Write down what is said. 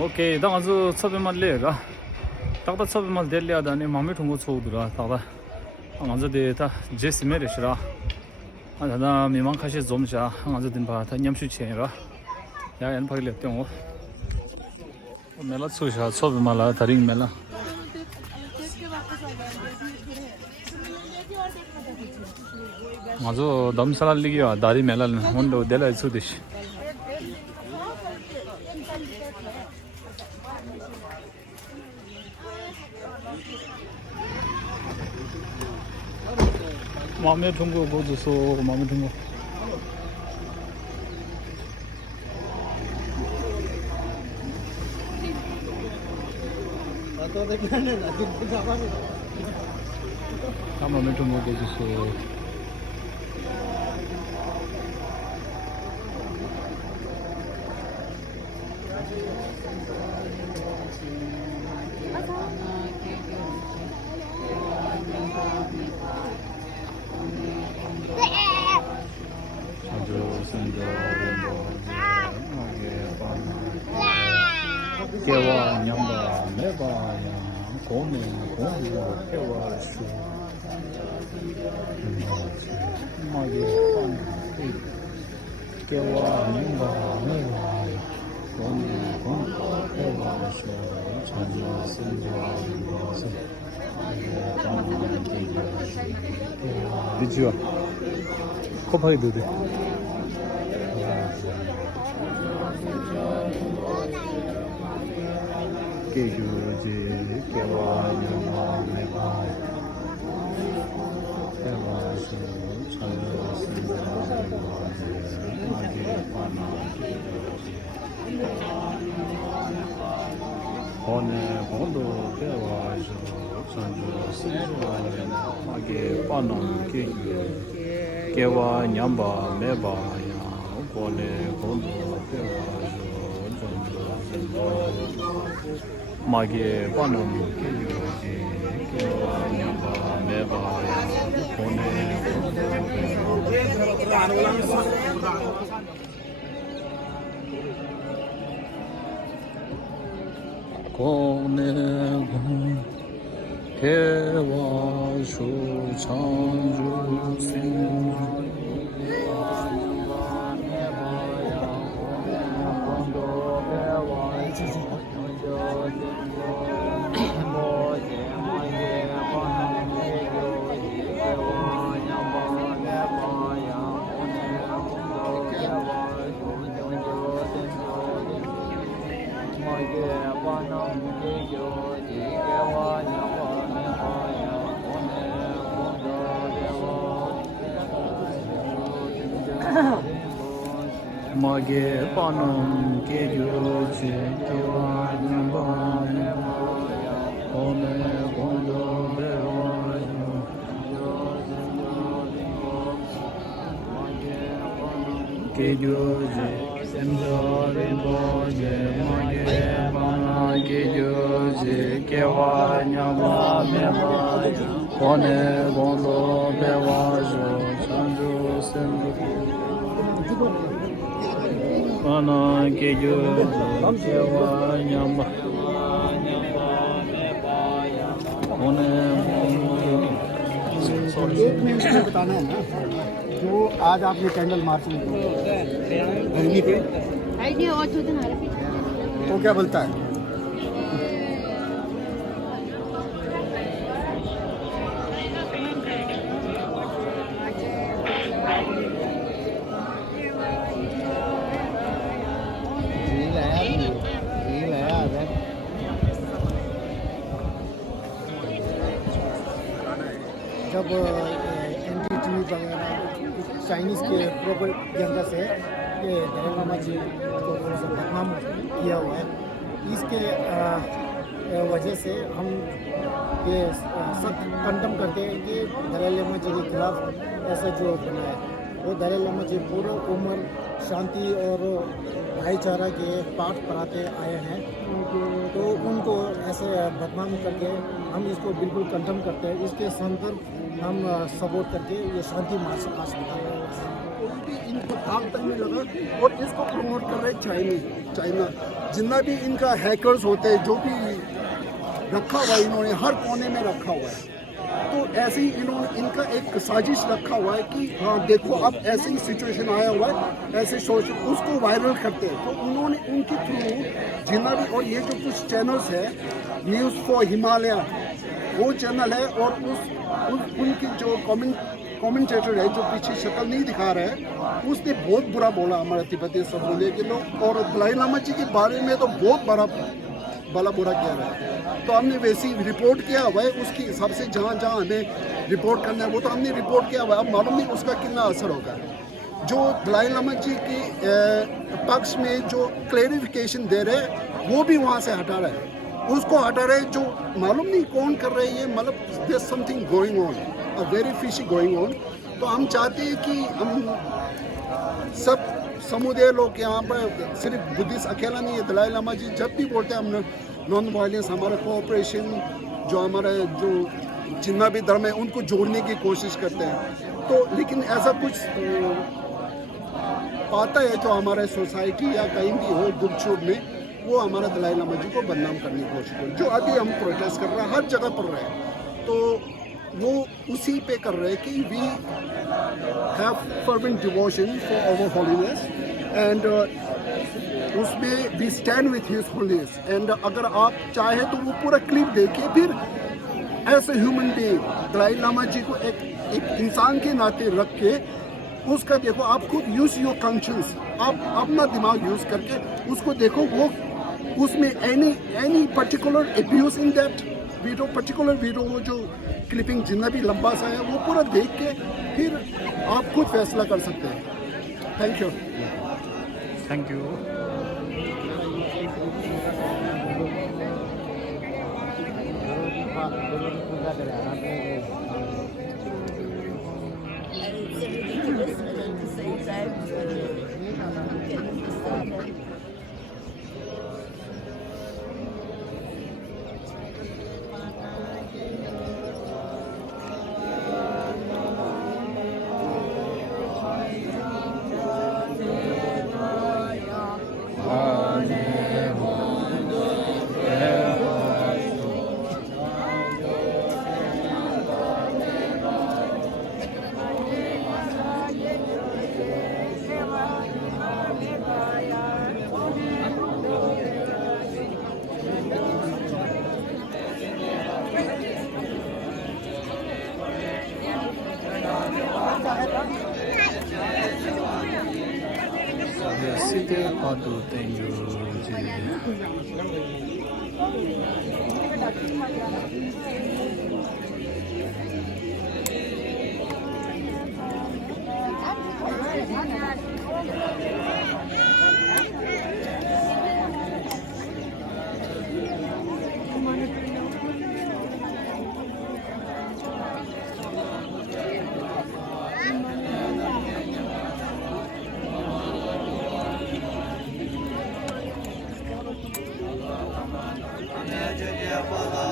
오케이 당아주 처음에만 레가 딱다 처음에만 델리아다니 마음이 통고 초우더라 다다 당아주 데이터 제스메르시라 아나 미망 카시 좀샤 당아주 딘바 다 냠슈체라 야연 파일레 땡오 मेला सोचा सब माला तरिंग मेला माझो दमसला लिगियो दारी मेला होंडो देला सुदेश 마음에 든거 고주소 마음에 든거 마음에 든거 고주소 개와 냠바 매바야 고네 고네 개와 수 마게 개와 냠바 매바야 고네 고네 개와 수 자주 쓴다서 비주얼 코파이드데 केजुजे केवान्यमा मेबाय केवासु छलसिंहाजे मागे पाना होने बोंदो केवासु छलसिंहाजे मागे पाना केजु केवान्यमा मेबाय कोले बोंदो केवासु 마게 반응 개요지 개와냐바 매바야 보내 고내고 개와수 창주신 마게 빠놈 개교제 개와냐바 오네 본도 배워요 개교제 샘저리 보제 마게 빠나 개교제 개와냐바 매바요 오네 본도 배워요 찬주 샘저 पाना के जो केवान्यमा होने एक में मुझे बताना है ना जो आज आपने कैंडल मार्च में दिल्ली पे वो क्या बोलता है जब NDTV वगैरह चाइनीज़ के प्रोपेगेंडा से ये दलाई लामा जी को बदनाम किया हुआ है इसके वजह से हम ये सख्त कंडम करते हैं कि दलाई लामा जी के खिलाफ ऐसा जो बना है वो दलाई लामा जी पूरा उम्र शांति और भाईचारा के पाठ पढ़ाते आए हैं, तो उनको ऐसे बदनाम करके हम इसको बिल्कुल कंडम करते हैं। इसके संदर्भ हम सपोर्ट करके ये शांति मार्च पास निकाल रहे हैं। इनको दाग तक नहीं लगा और इसको प्रमोट कर रहे चाइना। जितना भी इनका हैकर्स होते हैं, जो भी रखा हुआ है इन्होंने हर कोने में रखा हुआ है, तो ऐसे ही इन्होंने इनका एक साजिश रखा हुआ है कि हाँ देखो अब ऐसी सिचुएशन आया हुआ है, ऐसे सोच उसको वायरल करते हैं। तो उन्होंने उनके थ्रू जितना भी, और ये जो कुछ चैनल्स है, न्यूज़ फॉर हिमालय वो चैनल है, और उनकी जो कमेंटेटर है जो पीछे शक्ल नहीं दिखा रहा है, उसने बहुत बुरा बोला हमारे तिब्बती समुदाय के लोग, और दलाई लामा जी के बारे में तो बहुत भला बुरा कह रहा है। तो हमने वैसी रिपोर्ट किया हुआ है, उसके हिसाब से जहाँ हमें रिपोर्ट करना है वो तो हमने रिपोर्ट किया हुआ है। अब मालूम नहीं उसका कितना असर होगा। जो दलाई लामा जी के पक्ष में जो क्लैरिफिकेशन दे रहे हैं वो भी वहाँ से हटा रहे हैं, उसको हटा रहे हैं, जो मालूम नहीं कौन कर रहे हैं। मतलब there something going on, a very fishy going on. तो हम चाहते हैं कि हम सब समुदाय लोग यहाँ पर, सिर्फ बुद्धिस्ट अकेला नहीं है, दलाई लामा जी जब भी बोलते हैं हम नॉन वायलेंस, हमारा कोऑपरेशन, जो हमारा जो जितना भी धर्म है उनको जोड़ने की कोशिश करते हैं। तो लेकिन ऐसा कुछ पाता है जो हमारे सोसाइटी या कहीं भी हो गुपचुप में, वो हमारा दलाई लामा जी को बदनाम करने की कोशिश कर, जो अभी हम प्रोटेस्ट कर रहे हैं, हर जगह पर रहे हैं, तो वो उसी पे कर रहे हैं कि we have fervent devotion for our holiness, and उसमें we stand with his holiness. And अगर आप चाहे तो वो पूरा क्लिप देखिए, फिर as a human being Dalai Lama ji को एक इंसान के नाते रख के उसका देखो, आप खुद यूज योर कॉन्शियस, आप अपना दिमाग यूज करके उसको देखो, वो उसमें any particular abuse in that video, particular video, वो जो क्लिपिंग जितना भी लंबा सा है वो पूरा देख के फिर आप खुद फैसला कर सकते हैं। Thank you. Thank you. Siete padu tenju Jaya Bala